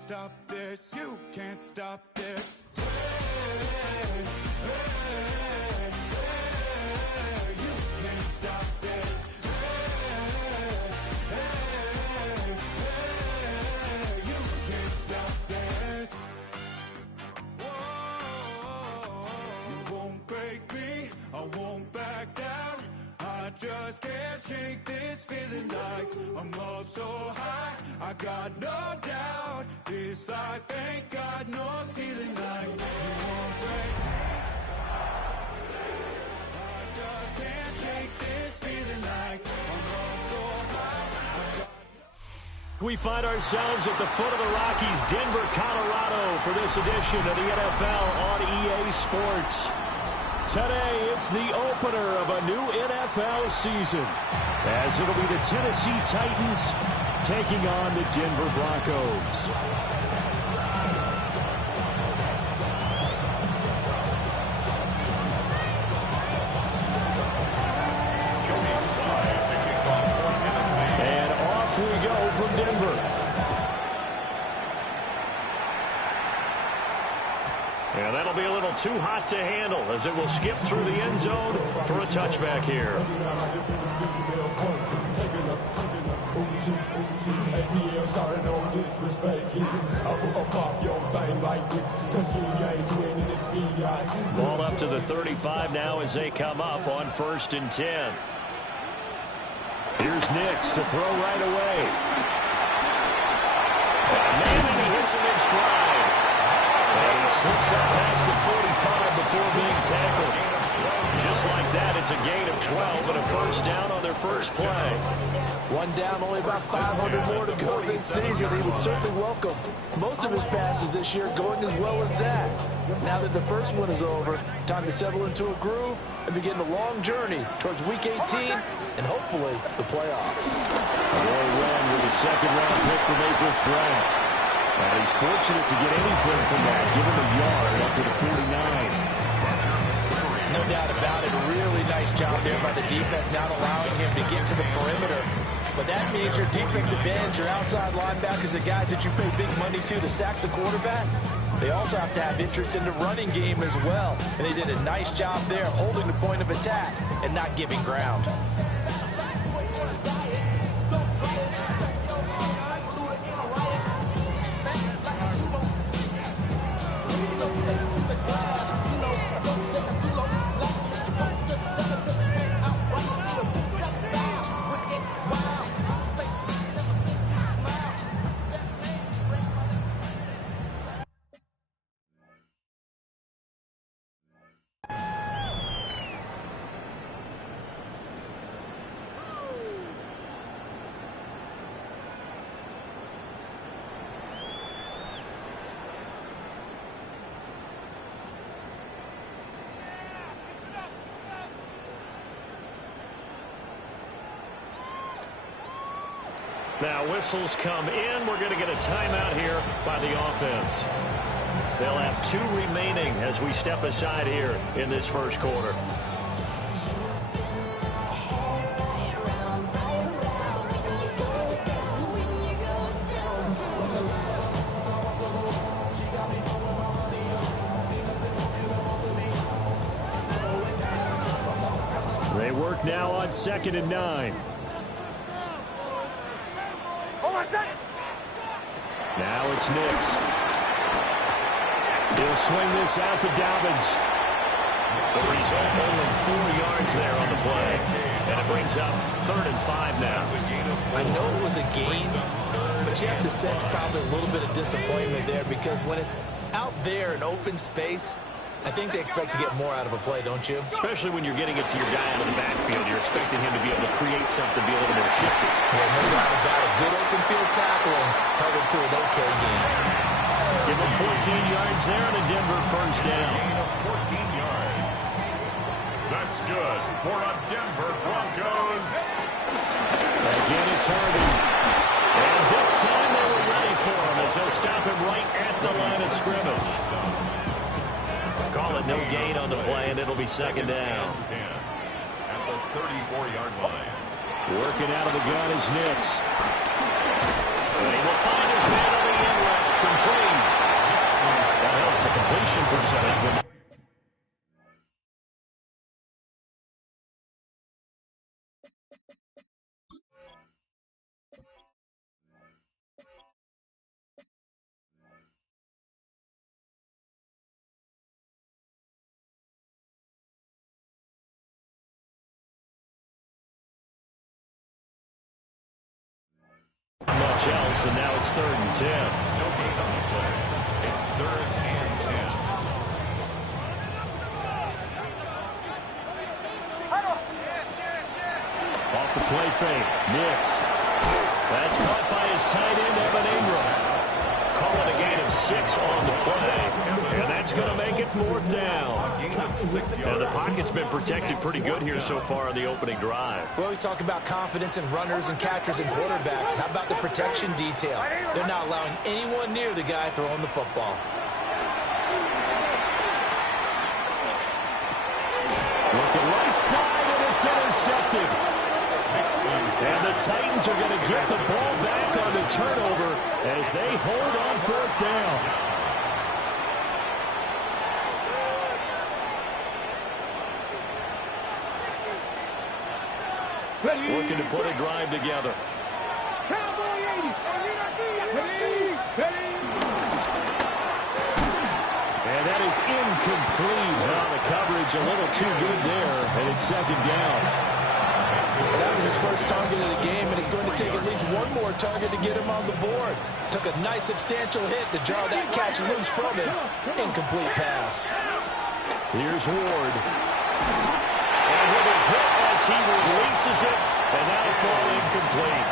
stop this, you can't stop this. You can't stop this. You can't stop this. You won't break me, I won't back down. I just can't shake this feeling like I'm up so high. I got no doubt this life ain't got no ceiling like you won't break me. I just can't shake this feeling like I'm up so high. We find ourselves at the foot of the Rockies, Denver, Colorado, for this edition of the NFL on EA Sports. Today, it's the opener of a new NFL season, as it'll be the Tennessee Titans taking on the Denver Broncos. And off we go from Denver. And that'll be a little too hot to handle as it will skip through the end zone for a touchback here. Ball up to the 35 now as they come up on 1st and 10. Here's Nix to throw right away. Man, and he hits him in stride. And he slips up past the 45 before being tackled. Just like that, it's a gain of 12 and a first down on their first play. One down, only about 500 more to go this season. He would certainly welcome most of his passes this year going as well as that. Now that the first one is over, time to settle into a groove and begin the long journey towards Week 18 and hopefully the playoffs. Roy Run with a second-round pick from April Strong. And he's fortunate to get anything from that, given the yard up to the 49. No doubt about it. Really nice job there by the defense, not allowing him to get to the perimeter. But that means your defensive ends, your outside linebackers, the guys that you pay big money to sack the quarterback, they also have to have interest in the running game as well. And they did a nice job there holding the point of attack and not giving ground. Now whistles come in. We're going to get a timeout here by the offense. They'll have 2 remaining as we step aside here in this first quarter. They work now on 2nd and 9. Now it's Nix. He'll swing this out to Dobbins. The result, only 4 yards there on the play. And it brings up 3rd and 5 now. I know it was a gain, but you have to sense probably a little bit of disappointment there because when it's out there in open space, I think they expect to get more out of a play, don't you? Especially when you're getting it to your guy out of the backfield. You're expecting him to be able to create something, be a little more shifty. Yeah, no doubt about it. Good open field tackling held him to an okay game. Give him 14 yards there and a Denver first down. 14 yards. That's good for a Denver Broncos. Again, it's Hardy. And this time they were ready for him as they'll stop him right at the line of scrimmage. Call it no gain on the play, and it'll be 2nd down. At the 34-yard line. Working out of the gun is Nix. And he will find his man on the inlet, else, and now it's 3rd and 10. No gain on the play. It's 3rd and 10. Off the play fake. Nix. That's caught by his tight end, Evan Ingram. Call it a gain of 6 on the play. And that's going to make it 4th down. And the pocket's been protected pretty good here so far on the opening drive. We always talk about confidence in runners and catchers and quarterbacks. How about the protection detail? They're not allowing anyone near the guy throwing the football. Looking right side, and it's intercepted. And the Titans are going to get the ball back on the turnover as they hold on 4th down. Looking to put a drive together. And that is incomplete. Well, the coverage a little too good there, and it's 2nd down. That was his first target of the game, and it's going to take at least one more target to get him on the board. Took a nice substantial hit to jar that catch loose from him. Incomplete pass. Here's Ward. And he'll be hit as he releases it, and that'll fall incomplete.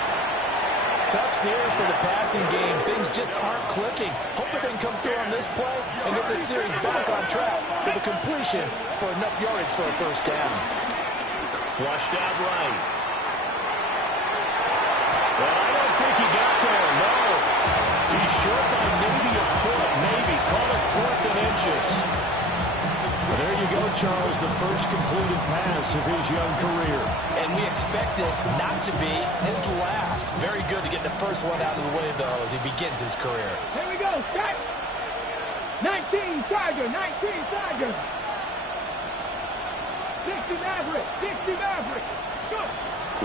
Tough series for the passing game. Things just aren't clicking. Hoping they can come through on this play and get this series back on track with a completion for enough yardage for a 1st down. Flushed out right. Well, I don't think he got there, no. He's short by maybe a foot, maybe. Call it 4th and inches. So there you go, Charles, the first completed pass of his young career. And we expect it not to be his last. Very good to get the first one out of the way, though, as he begins his career. Here we go, set. 19 Tiger, 19 Tiger. 60 Mavericks, 60 Mavericks. Good.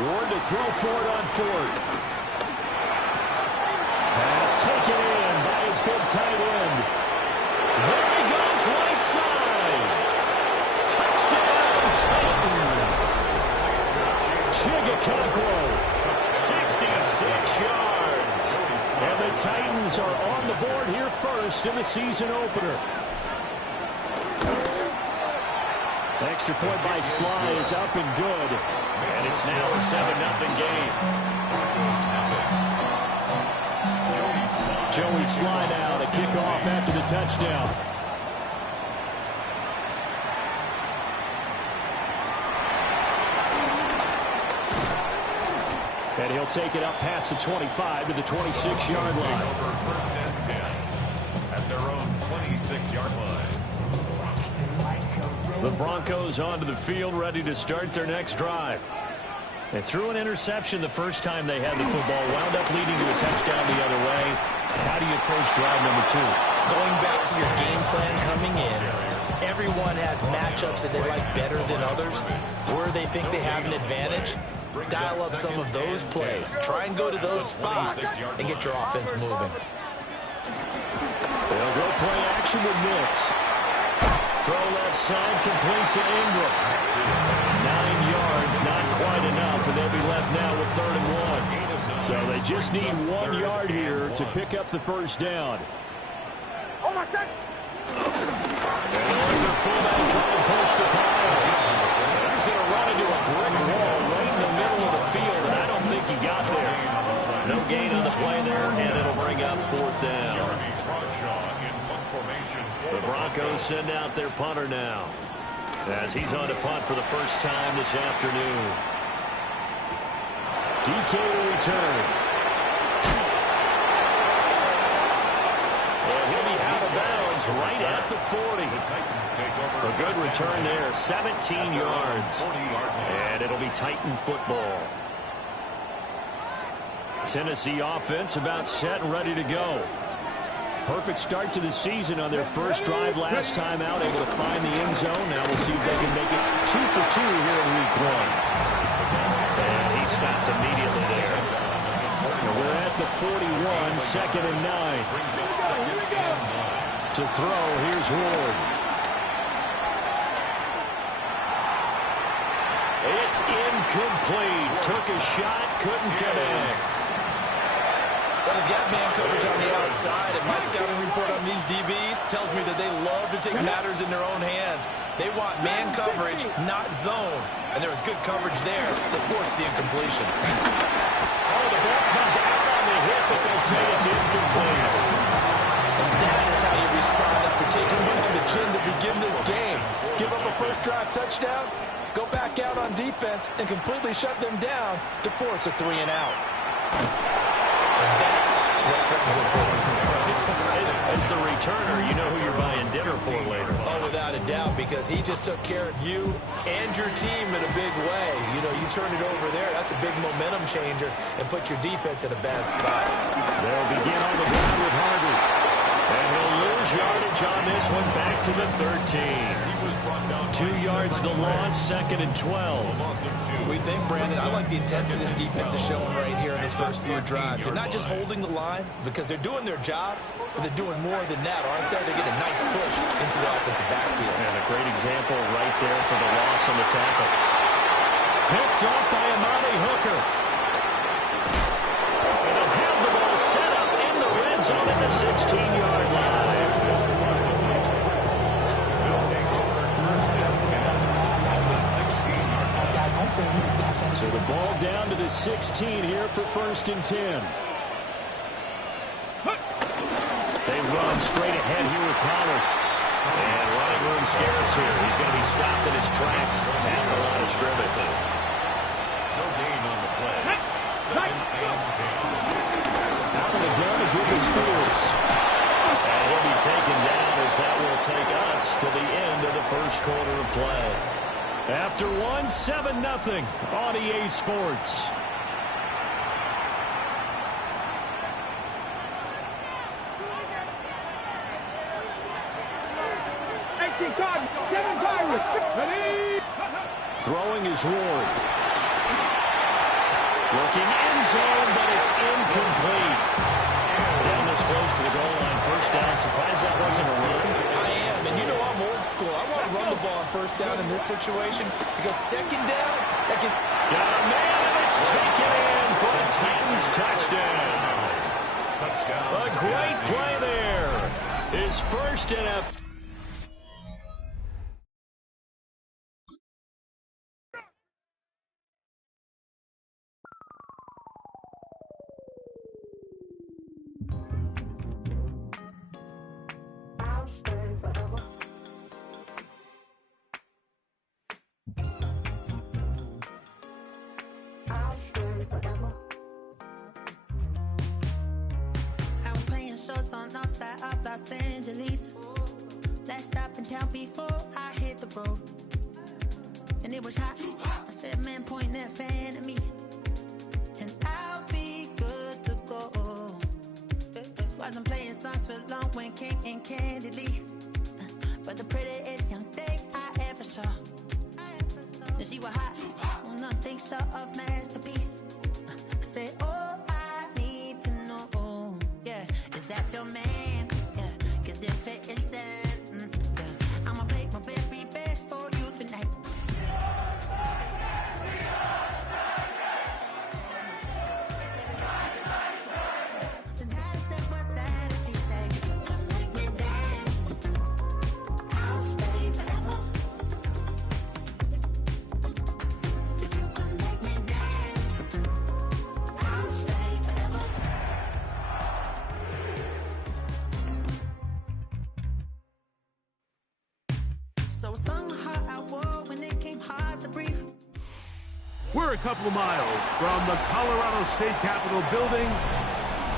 Ward to throw for it on 4th. Pass taken in by his big tight end. There he goes, right side. Touchdown, Titans. Chigakakwo, 66 yards. And the Titans are on the board here first in the season opener. Extra point by Sly is up and good. And it's now a 7-0 game. Joey Sly now to kick off after the touchdown. And he'll take it up past the 25 to the 26-yard line. Over 1st and 10 at their own 26-yard line. The Broncos onto the field, ready to start their next drive. They threw an interception the first time they had the football, wound up leading to a touchdown the other way. How do you approach drive number 2? Going back to your game plan coming in, everyone has matchups that they like better than others. Where they think they have an advantage, dial up some of those plays. Try and go to those spots and get your offense moving. They'll go play action with Nix. Throw left side, complete to Ingram. 9 yards, not quite enough, and they'll be left now with 3rd and 1. So they just need 1 yard here to pick up the first down. Oh, my son. And their fullback trying to push the pile. He's going to run into a brick wall right in the middle of the field, and I don't think he got there. No gain on the play there, and it'll bring up 4th down. The Broncos send out their punter now, as he's on to punt for the first time this afternoon. DK to return. And he'll be out of bounds right at the 40. A good return there, 17 yards. And it'll be Titan football. Tennessee offense about set and ready to go. Perfect start to the season on their first drive last time out, able to find the end zone. Now we'll see if they can make it 2 for 2 here in week 1. And he stopped immediately there. And we're at the 41, 2nd and 9. To throw, here's Ward. It's incomplete. Took a shot, couldn't connect. Well, they've got man coverage on the outside, and my scouting report on these DBs tells me that they love to take matters in their own hands. They want man coverage, not zone. And there was good coverage there that forced the incompletion. Oh, the ball comes out on the hit, but they'll say it's incomplete. And that is how you respond after taking one on the chin to begin this game. Give up a first drive touchdown, go back out on defense, and completely shut them down to force a 3 and out. And that's what friends are for. As the returner, you know who you're buying dinner for later. Oh, without a doubt, because he just took care of you and your team in a big way. You know, you turn it over there, that's a big momentum changer, and put your defense in a bad spot. They'll begin on the ground with Harvey. And he'll lose yardage on this one, back to the 13. 2 yards the loss, 2nd and 12. We think, Brandon, I like the intensity this defense is showing right here in his first few drives. They're not just holding the line because they're doing their job, but they're doing more than that, aren't they? They're getting a nice push into the offensive backfield. And a great example right there for the loss on the tackle. Picked up by Amani Hooker. And they'll have the ball set up in the red zone at the 16-yard line. So the ball down to the 16 here for 1st and 10. They run straight ahead here with Pollard. And running room scarce here. He's going to be stopped in his tracks at the line of scrimmage. No gain on the play. 2nd and 10. Out of the gun to Google Spears. And he'll be taken down as that will take us to the end of the first quarter of play. After 7-0 on EA Sports. Throwing is Ward. Looking in zone, but it's incomplete. Down this close to the goal line, 1st down. Surprised that wasn't a run. I am, and you know I'm old school. I want to run the ball on 1st down in this situation because 2nd down, that gets... Got a man, and it's taken in for a Titans touchdown. A great play there. His first NFL. Los Angeles. Last stop in town before I hit the road. And it was hot. I said, man, point that fan at me. And I'll be good to go. Wasn't playing songs for long when came in candidly. But the prettiest young thing I ever saw. And she was hot. Well, nothing short of masterpiece. I said, oh, I need to know. Yeah, is that your man? If it isn't, I'ma play my very best for you tonight. And I said, what's that? She said, come make me dance. I'll stay forever. If you can make me dance, I'll stay forever. So I sung a heart I wore when it came hard to breathe. We're a couple of miles from the Colorado State Capitol building.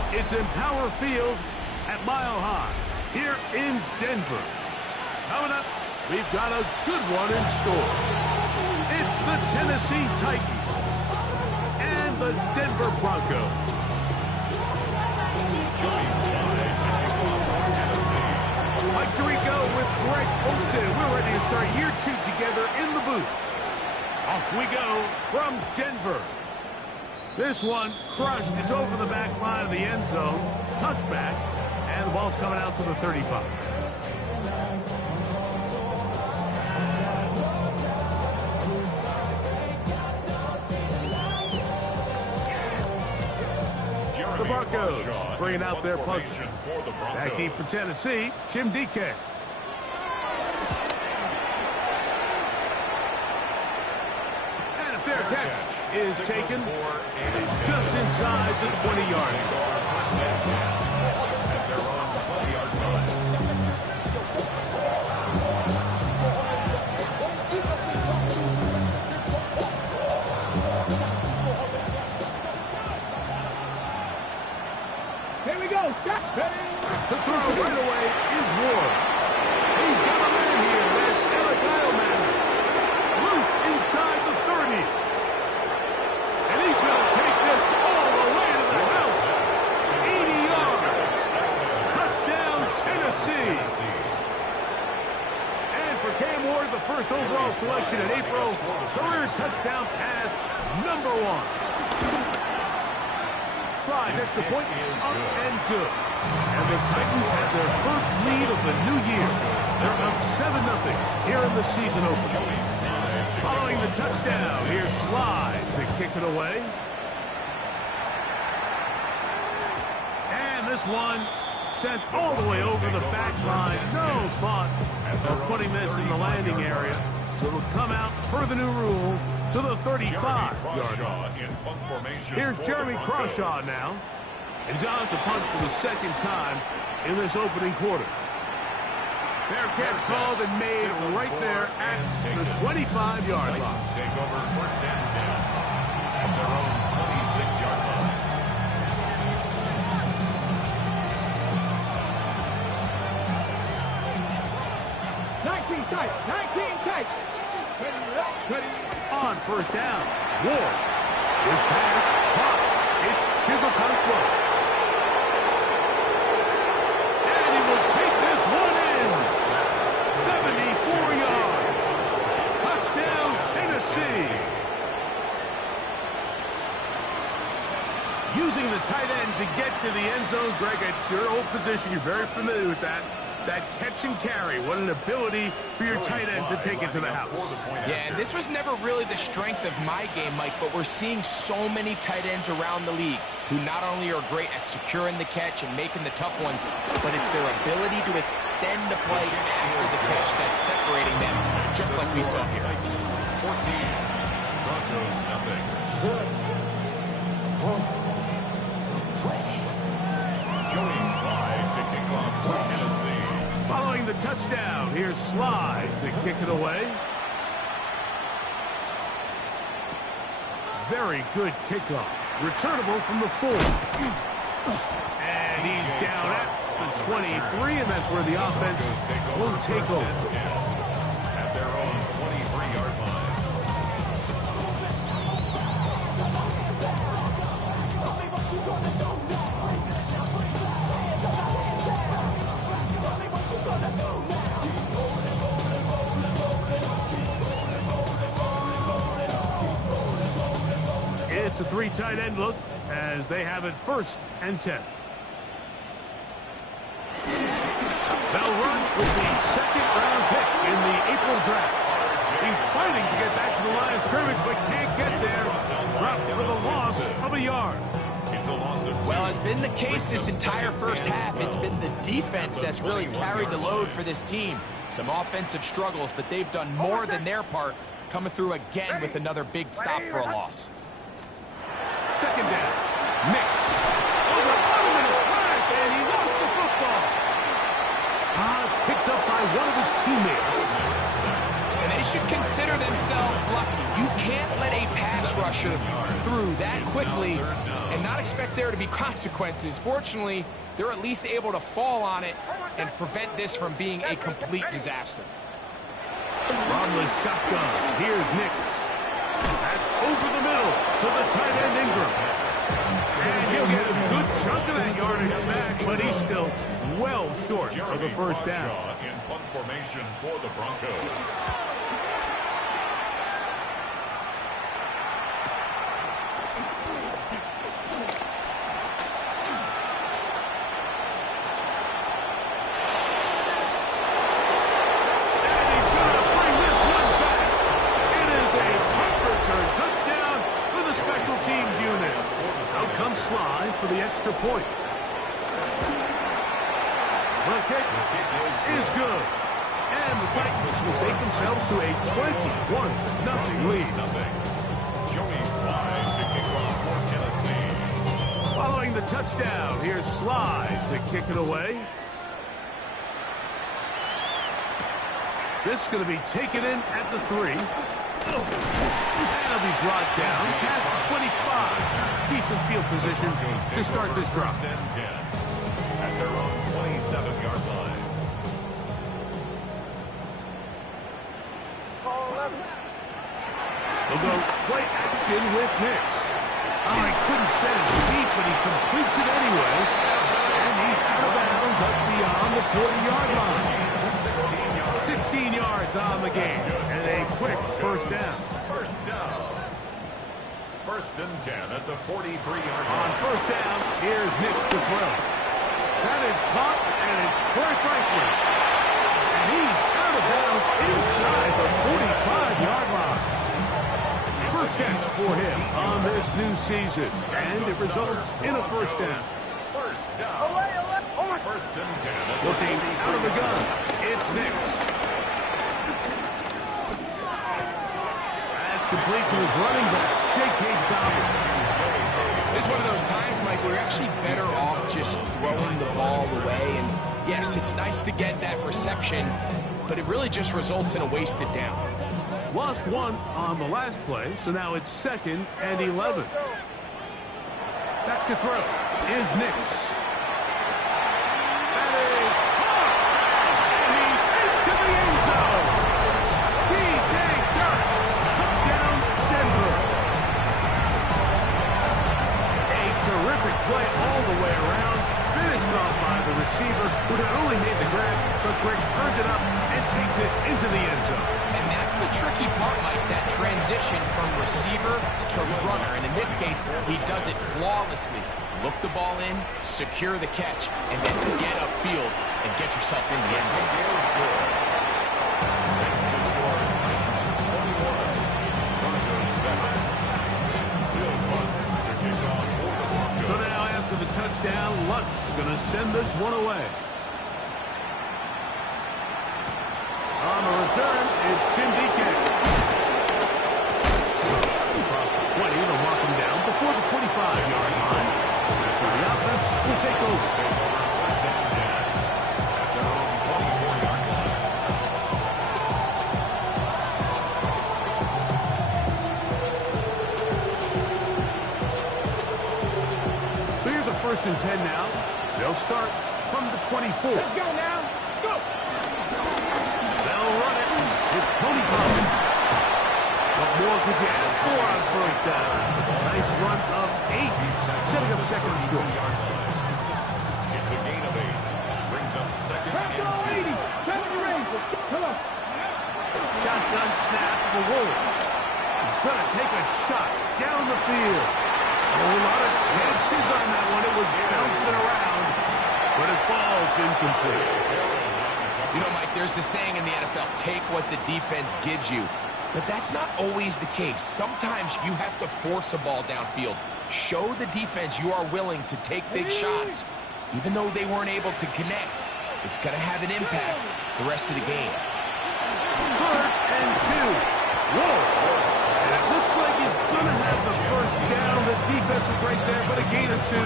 It's Empower Field at Mile High here in Denver. Coming up, we've got a good one in store. It's the Tennessee Titans and the Denver Broncos. Mike Tirico with Greg Olsen. We're ready to start year 2 together in the booth. Off we go from Denver. This one crushed. It's over the back line of the end zone. Touchback. And the ball's coming out to the 35. The Broncos goes, bringing out their puncher. Back deep for Tennessee, Jim DK. And a fair catch is taken just inside the 20-yard line. Here we go. Stop. The throw right away is Ward. He's got a man here. That's Eric Eilman. Loose inside the 30. And he's going to take this all the way to the house. 80 yards. Touchdown, Tennessee. And for Cam Ward, the first overall selection in April, career touchdown pass number 1. Slides extra point, up and good. And the Titans have their first lead of the new year. They're up 7-0 here in the season opener. Following the touchdown, here's Slide to kick it away. And this one sent all the way over the back line. No thought of putting this in the landing area. So it'll come out per the new rule to the 35-yard line. Here's Jeremy Crawshaw now. And John's a punt for the second time in this opening quarter. Fair catch called and made right there at the 25-yard line. Take over first and 10 at their own 26-yard line. On first down, Ward. His pass, caught. It's Chivalconkwo. And he will take this one in. 74 yards. Touchdown, Tennessee. Using the tight end to get to the end zone, Greg, it's your old position. You're very familiar with that. That catch and carry, what an ability for your tight end to take it to the house. Yeah, and this was never really the strength of my game, Mike, but we're seeing so many tight ends around the league who not only are great at securing the catch and making the tough ones, but it's their ability to extend the play after the catch that's separating them, just like we saw here. 14, Broncos nothing. Joey Slide to kick off for Tennessee. Following the touchdown, here's Slide to kick it away. Very good kickoff. Returnable from the 4. And he's down at the 23, and that's where the offense will take over. At their own 23-yard line. It's a 3 tight end look as they have it first and 10. They'll run with the second-round pick in the April draft. He's fighting to get back to the line of scrimmage, but can't get there. Dropped for the loss of a yard. It's a loss of 2. Well, as been the case this entire first half, it's been the defense that's really carried the load for this team. Some offensive struggles, but they've done more than their part, coming through again with another big stop for a loss. Second down. Mix. Over in a flash, and he lost the football. It's picked up by one of his teammates. And they should consider themselves lucky. You can't let a pass rusher through that quickly and not expect there to be consequences. Fortunately, they're at least able to fall on it and prevent this from being a complete disaster. Romley's shotgun. Here's Nix. That's over the middle to the tight end Ingram. And he'll get a good chunk of that yardage back, but he's still well short of the first down. In punt formation for the Broncos. For the extra point. The kick is good. And the Titans will take themselves to a 21-0 lead. Joey Slide to kick off for Tennessee. Following the touchdown, here's Slide to kick it away. This is going to be taken in at the 3. And it'll be brought down past the 25. Decent field position to start this drive. At their own 27-yard line. They'll go play action with Nix. Oh, he couldn't set his feet, but he completes it anyway. And he's out of bounds up beyond the 40-yard line. 16 yards on the game. And a quick first down. First down. First and 10 at the 43-yard On line. first down, here's Nix to throw. That is caught, and it's Troy Franklin. And he's out of bounds inside the 45-yard line. First catch for him on this new season, and it results in a first down. First down. First and 10. Looking out of the gun, it's Nix. That's complete to his running back, J.K. Dobbins. It's one of those times, Mike, we're actually better off just throwing the ball away. And yes, it's nice to get that reception, but it really just results in a wasted down. Lost one on the last play, so now it's 2nd and 11. Back to throw is Nix. That is caught, and he's into the end zone. D.J. Jones, touchdown Denver. A terrific play all the way around, finished off by the receiver, who not only made the grab, but Greg turned it up and takes it into the end zone. And that's the tricky part, Mike, that transition from receiver to runner. And in this case, he does it flawlessly. Look the ball in, secure the catch, and then get upfield and get yourself in the end zone. Next to score, Titans 21, Broncos 7. Will Lutz to kick off for the Broncos. So now after the touchdown, Lutz going to send this one away. On the return, it's Jim Deacon. Across the 20, they'll mark him down before the 25-yard line. That's where the offense will take over. First and 10 at their own 24-yard line. So here's a 1st and 10 now. They'll start from the 24. Let's go now. Let's go. They'll run it with Tony Pollard. What more could you ask for on first down? Nice run of 8, setting up 2nd and short. It's a gain of 8. Brings up 2nd Press and on 2. 80. Seven to range. Come on. Shotgun snap for Wolf. He's going to take a shot down the field. A whole lot of chances on that one. It was bouncing around, but it falls incomplete. You know, Mike, there's the saying in the NFL, take what the defense gives you. But that's not always the case. Sometimes you have to force a ball downfield. Show the defense you are willing to take big shots. Even though they weren't able to connect, it's going to have an impact the rest of the game. 3rd and 2. Whoa. And it looks like he's going to have the first down. The defense was right there, but a gain of 2.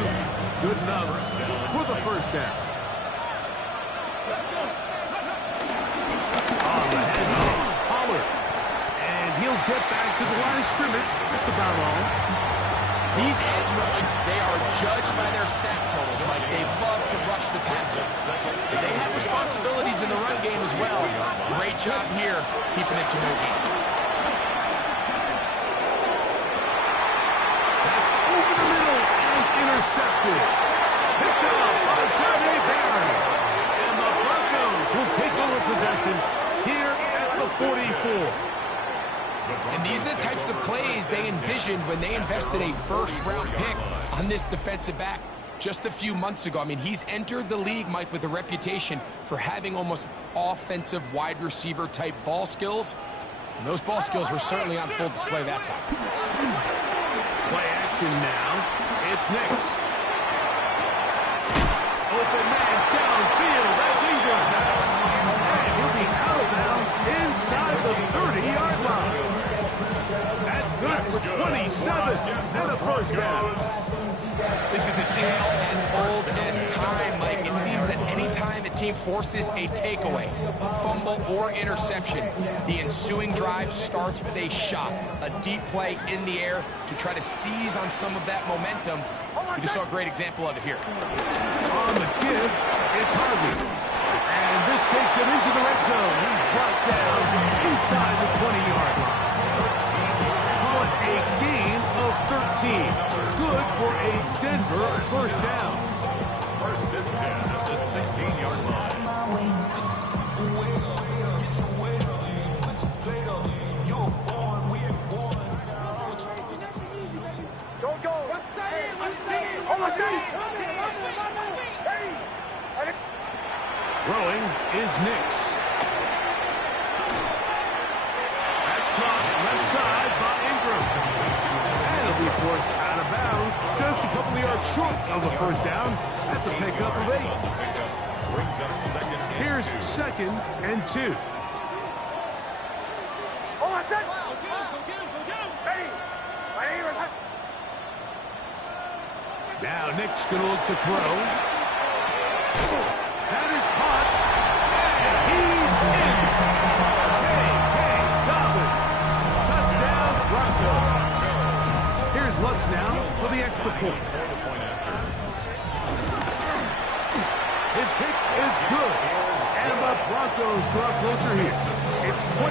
Good enough for the first down. On the handoff, Pollard. And he'll get back to the line of scrimmage. That's about all. These edge rushers, they are judged by their sack totals, Mike. They love to rush the passer. But they have responsibilities in the run game as well. Great job here, keeping it to no gain. That's over the middle and intercepted. Picked up by Johnny Barry. And the Broncos will take over possession here at the 44. And these are the types of plays they envisioned when they invested a first-round pick on this defensive back just a few months ago. I mean, he's entered the league, Mike, with a reputation for having almost offensive wide receiver-type ball skills. And those ball skills were certainly on full display that time. Play action now. It's Nix. with the man downfield. That's Ingram. And he'll be out of bounds inside the 30-yard line. That's good for 27 and a first down. This is a tale as old as time, Mike. It seems that any time the team forces a takeaway, fumble, or interception, the ensuing drive starts with a shot, a deep play in the air to try to seize on some of that momentum. You just saw a great example of it here. On the give, it's Harvey. And this takes him into the red zone. He's brought down inside the 20-yard line. Call it a gain of 13. Good for a Denver first down. First and 10 at the 16-yard line. Throwing is Nix. That's caught left side by Ingram. And it'll be forced out of bounds. Just a couple of yards short of the first down. That's a pickup of 8. Brings up second and Here's 2. second and 2. Now Nick's going to look to throw. That is caught. And he's in. J.K. Dobbins. Touchdown Broncos. Here's Lutz now for the extra point. His kick is good. And the Broncos draw closer here. It's 21-14.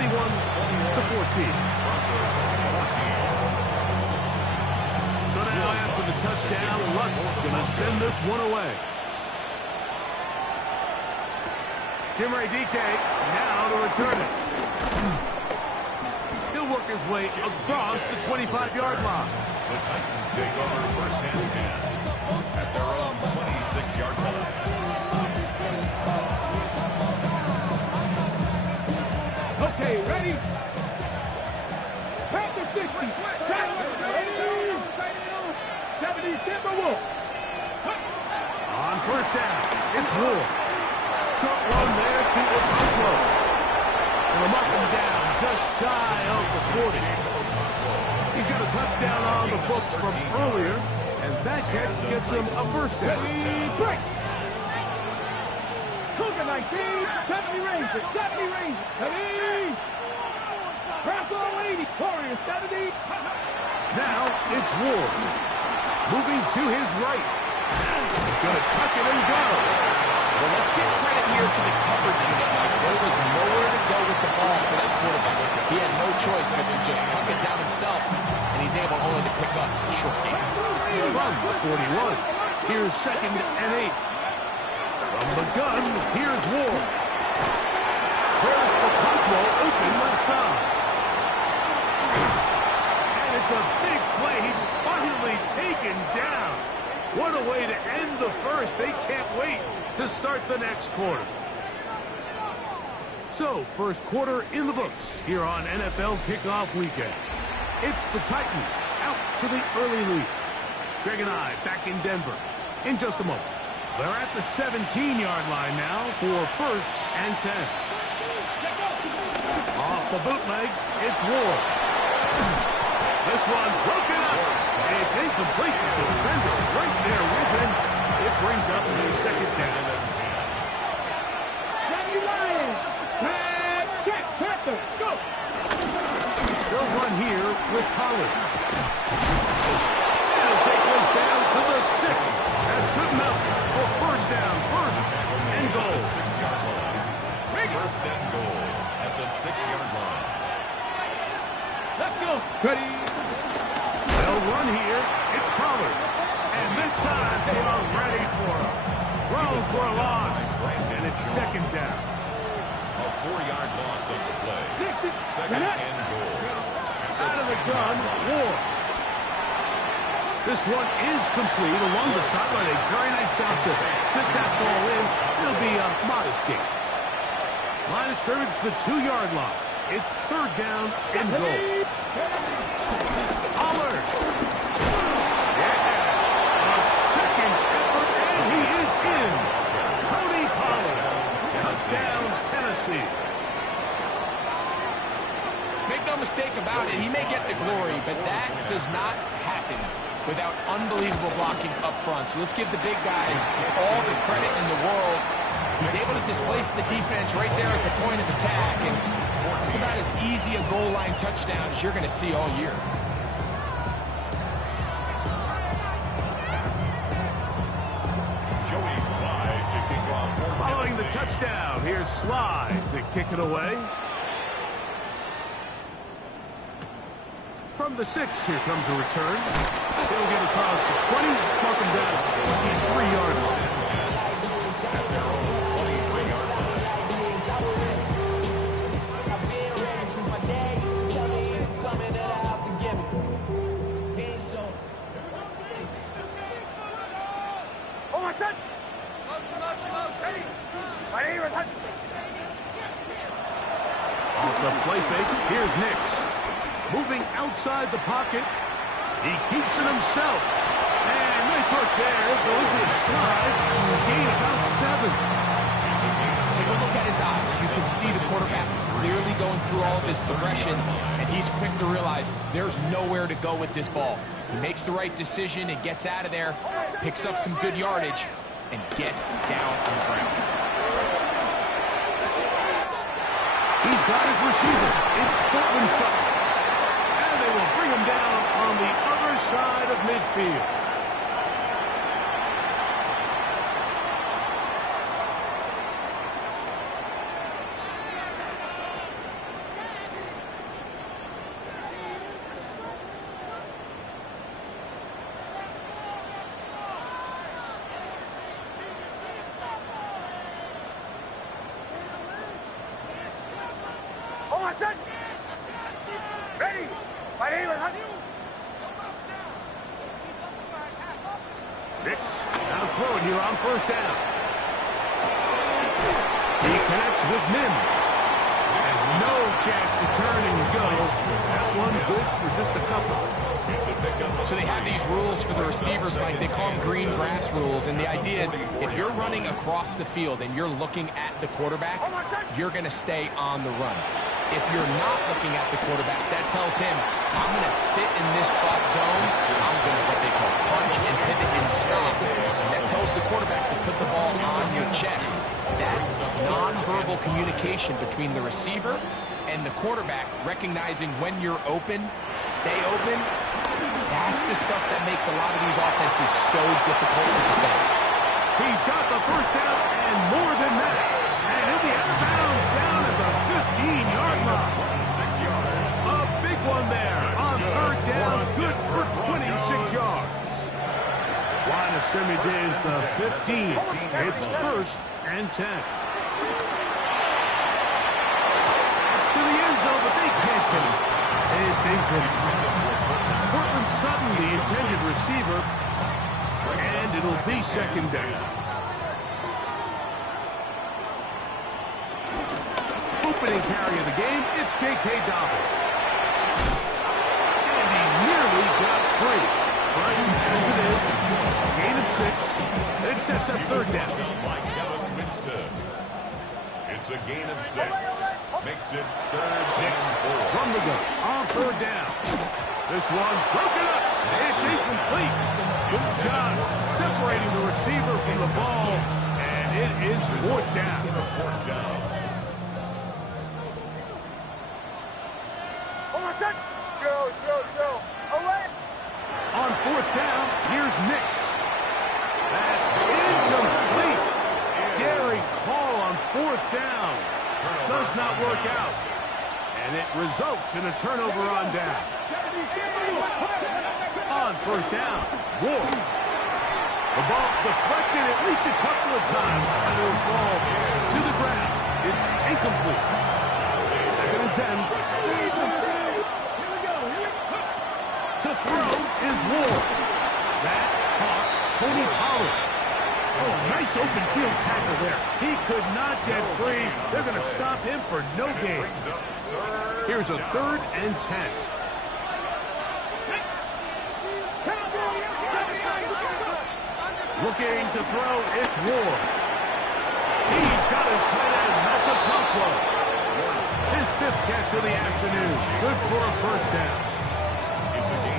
So now after the touchdown, Lutz going to send this one away. Jim Ray DK now to return it. He'll work his way across the 25-yard line. The Titans take over first and 10 at their own 26-yard line. Okay, ready? Pack the 60. 70 Timberwolves. On first down, it's Ward. Short one there to Okonkwo. And they'll mark him down just shy of the 40. He's got a touchdown on the books from earlier, and that catch gets him a first down. Break. Cougar 19, 70 Rangers, 70 Rangers. 70. Bronco 80, Warriors 70. Now it's Ward. Moving to his right. He's going to tuck it and go. Well, let's give credit here to the coverage unit, Mike. There was nowhere to go with the ball for that quarterback. He had no choice but to just tuck it down himself, and he's able only to pick up a short gain. From the 41. Here's second and 8. From the gun, here's Ward. There's Okonkwo open left side. And it's a big play. He's finally taken down. What a way to end the first. They can't wait to start the next quarter. So, first quarter in the books here on NFL Kickoff Weekend. It's the Titans out to the early lead. Greg and I back in Denver in just a moment. They're at the 17-yard line now for first and 10. Off the bootleg, it's Ward. This one broken up. It's incomplete. The defender right there with him. It brings up a second down. Danny Lyons. Check. Panther. Go. They'll run here with Pollard. They'll take this down to the 6. That's good enough for first down. First and goal. 6-yard line. First and goal at the 6-yard line. Let's go. Ready. They'll run here. It's Pollard. And this time they are ready for him. Thrown for a loss. And it's second down. A 4-yard loss of the play. Second and goal. Out of the gun, Ward. This one is complete along the sideline. A very nice job to fit that ball in. It'll be a modest gain. Line of scrimmage, the 2-yard line. It's third down and goal. Pollard. Yeah. A second effort, and he is in. mistake about it. He may get the glory, but that does not happen without unbelievable blocking up front. So let's give the big guys all the credit in the world. He's able to displace the defense right there at the point of attack, and it's about as easy a goal line touchdown as you're going to see all year. Following the touchdown, here's Slide to kick it away. From the 6, here comes a return. He'll get across the 20, mark him down at the 23-yard line. At their own 23-yard line. I've been ready since my dad used to tell me he was coming to the house to get me. He ain't show. Oh, my son! Off the play fake, here's Nix. Moving outside the pocket. He keeps it himself. And nice work there. Going to a slide. Gain about 7. Take a look at his eyes. You can see the quarterback clearly going through all of his progressions, and he's quick to realize there's nowhere to go with this ball. He makes the right decision and gets out of there, picks up some good yardage, and gets down on the ground. He's got his receiver. It's Cortland Sutton. And they will bring him down on the other side of midfield. Nix, now to throw it here on first down. He connects with Mims. Has no chance to turn and go. That one good for just a couple. So they have these rules for the receivers, Mike. They call them green grass rules. And the idea is if you're running across the field and you're looking at the quarterback, you're going to stay on the run. If you're not looking at the quarterback, that tells him, I'm going to sit in this soft zone. I'm going to what they call punch and pivot and stop. And that tells the quarterback to put the ball on your chest. That nonverbal communication between the receiver and the quarterback, recognizing when you're open, stay open, that's the stuff that makes a lot of these offenses so difficult to defend. He's got the first down and more than that. And in the out of bounds down at the 15-yard line. 26 yards. A big one there on third down. Good for 26 yards. Line of scrimmage is the 15. It's first and 10. It's to the end zone, but they can't finish. It's incomplete. Cortland Sutton, the intended receiver, and it'll be second down. Opening carry of the game, it's J.K. Dobbins. And he nearly got free. But as it is, gain of 6. It sets up third down. It's a gain of 6. Makes it third Nix and 4. from the gun on third down. This one broken up. It's incomplete. Good job separating the receiver from the ball. And it is fourth down. On fourth down, here's Nix. That's incomplete. Daring call on fourth down. Does not work out. And it results in a turnover on down. On first down, Ward. The ball deflected at least a couple of times, and it will fall to the ground. It's incomplete. Second and 10. To throw is Ward. That caught Tony Pollard. Oh, nice open field tackle there. He could not get free. They're going to stop him for no gain. Here's a third and 10. Looking to throw, it's Ward. He's got his tight end. That's a pump blow. His fifth catch to the afternoon. Good for a first down.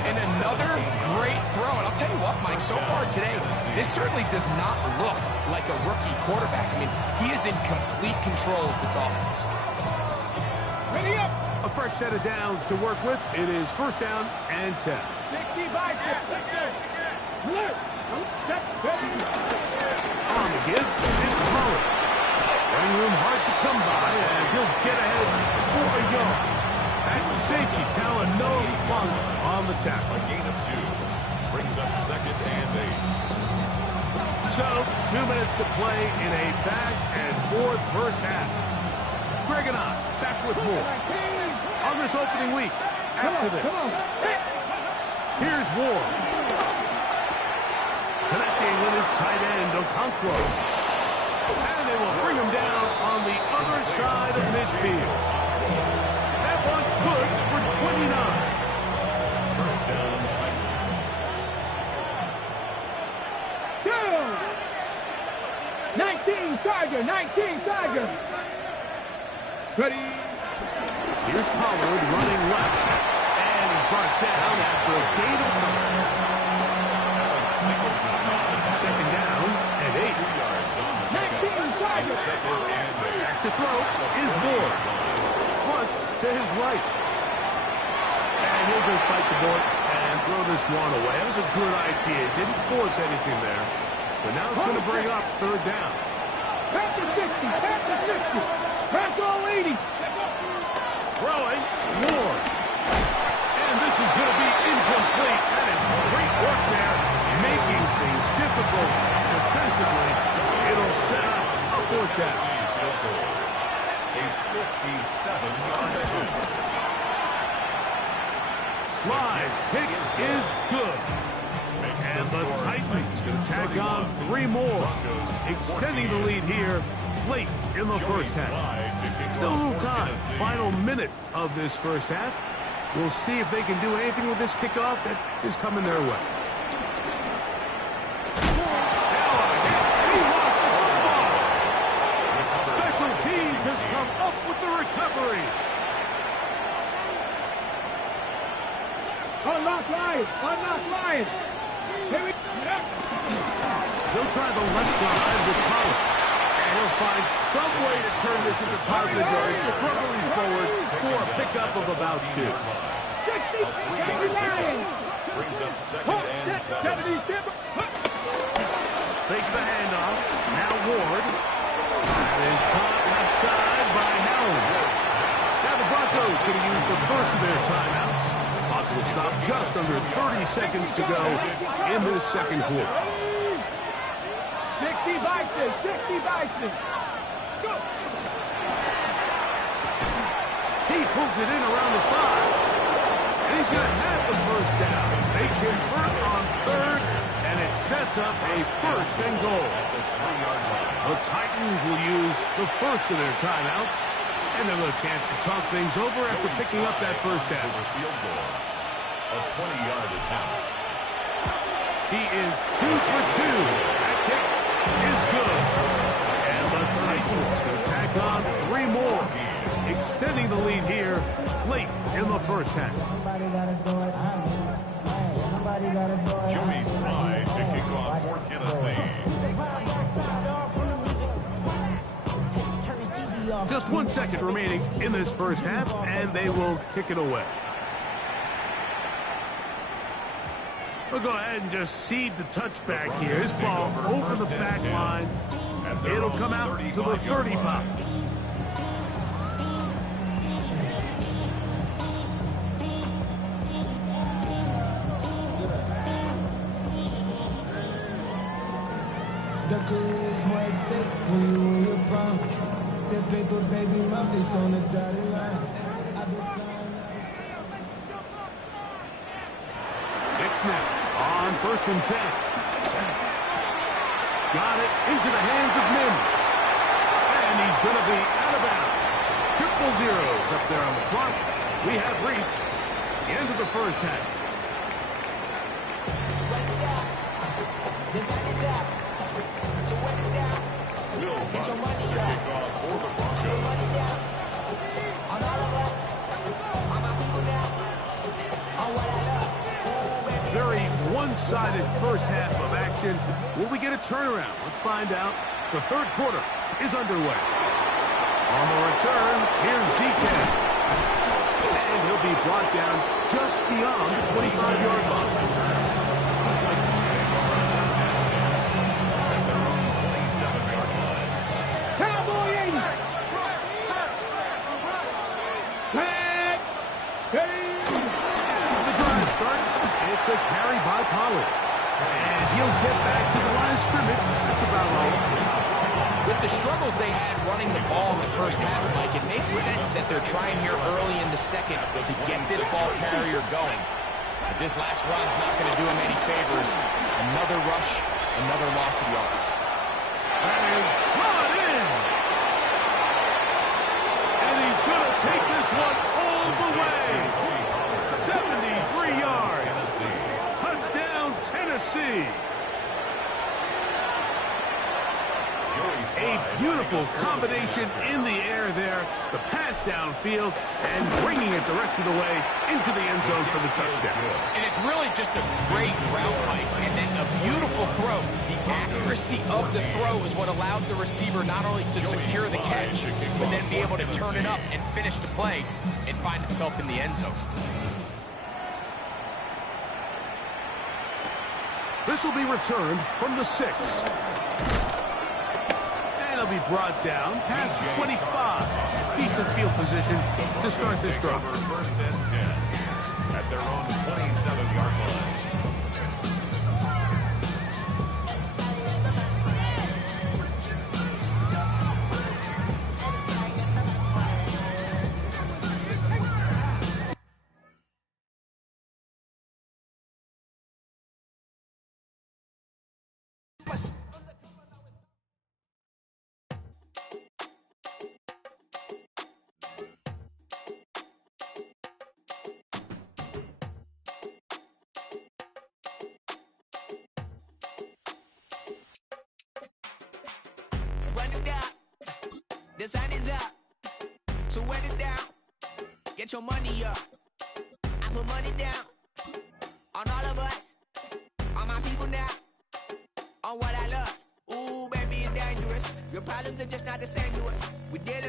And another great throw. And I'll tell you what, Mike, so far today, this certainly does not look like a rookie quarterback. I mean, he is in complete control of this offense. Ready up. A fresh set of downs to work with. It is first down and 10. 60 by 6. Alert. Set. Ready. On the give, it's Pollard. Running room hard to come by as he'll get ahead for a yard. That's the safety, Talon, no fun on the tackle. A gain of 2 brings up second and 8. So, 2 minutes to play in a back-and-forth first half. Greg and I back with more on this opening week after this. Here's Ward. Connecting with his tight end, Okonkwo. And they will bring him down on the other side of midfield. That one good for 29. First down, Titans. 19 Tiger, 19 Tiger. Ready. Here's Pollard running left. And he's brought down after a gain of 9. Second down and 8. 19 Tiger. Back to throw is Ward. Flush to his right. And he'll just bite the bullet and throw this one away. That was a good idea. Didn't force anything there. But now it's going to bring up third down. Back to 60, back to 60. Back to 80. Throwing, Ward. And this is going to be incomplete. That is great work there, making things difficult defensively. It'll set up a fourth down. A 57-yard attempt. Sly's pick is good. And the Titans going to tack on 3 more, extending the lead here late in the first half. Still a little time. Final minute of this first half. We'll see if they can do anything with this kickoff that is coming their way. He lost the football. Special teams has come up with the recovery. Unlock Lions, unlock Lions. Here we go. He'll try the left side with Pollard. And he'll find some way to turn this into positive yards, struggling forward for a pickup of about 2. 60, 79. Brings up second and 7. 70. Fake the handoff. Now Ward. That is caught left side by Helm. Now the Broncos going to use the first of their timeouts. Clock will stop just under 30 seconds to go in this second quarter. 60 Vikings, 60 Vikings. Go. He pulls it in around the 5. And he's going to have the first down. They convert on third, and it sets up a first and goal. The Titans will use the first of their timeouts, and they'll have a chance to talk things over after picking up that first down. Field goal. A 20-yard attempt. He is 2 for 2. That kick is good. And the Titans going to tack on 3 more, extending the lead here late in the first half. Joey Sly to kick off for Tennessee. Just 1 second remaining in this first half, and they will kick it away. We'll go ahead and just cede the touchback here. This ball over the back line. It'll come out to the 35. The career is more at stake when you win your prime. That paper, baby, my face on the dotted line. I've been flying It's now on 1st and 10. Got it into the hands of Mims. And he's going to be out of bounds. 0-0 up there on the clock. We have reached the end of the first half. Will Butts to kick off for the Broncos. one-sided first half of action. Will we get a turnaround? Let's find out. The third quarter is underway. On the return, here's DK. And he'll be brought down just beyond the 25-yard line. Cowboy 80. Flag. Steady. The drive starts. It's a carry by Pollard. And he'll get back to the line of scrimmage. That's about all. With the struggles they had running the ball in the first half, Mike, it makes sense that they're trying here early in the second to get this ball carrier going. But this last run's not going to do him any favors. Another rush, another loss of yards. That is brought in. And he's going to take this one all the way. 73 yards. Touchdown, Tennessee. A beautiful combination in the air there. The pass downfield and bringing it the rest of the way into the end zone for the touchdown. And it's really just a great route, Mike, and then a beautiful throw. The accuracy of the throw is what allowed the receiver not only to secure the catch, but then be able to turn it up and finish the play and find himself in the end zone. This will be returned from the 6. He'll be brought down past the 25. Decent field position to start this drive. First and 10 at their own 27-yard line. Run it down. The sun is up. So run it down. Get your money up. I put money down on all of us, on my people now, on what I love. Ooh, baby, it's dangerous. Your problems are just not the same to us. We dealing with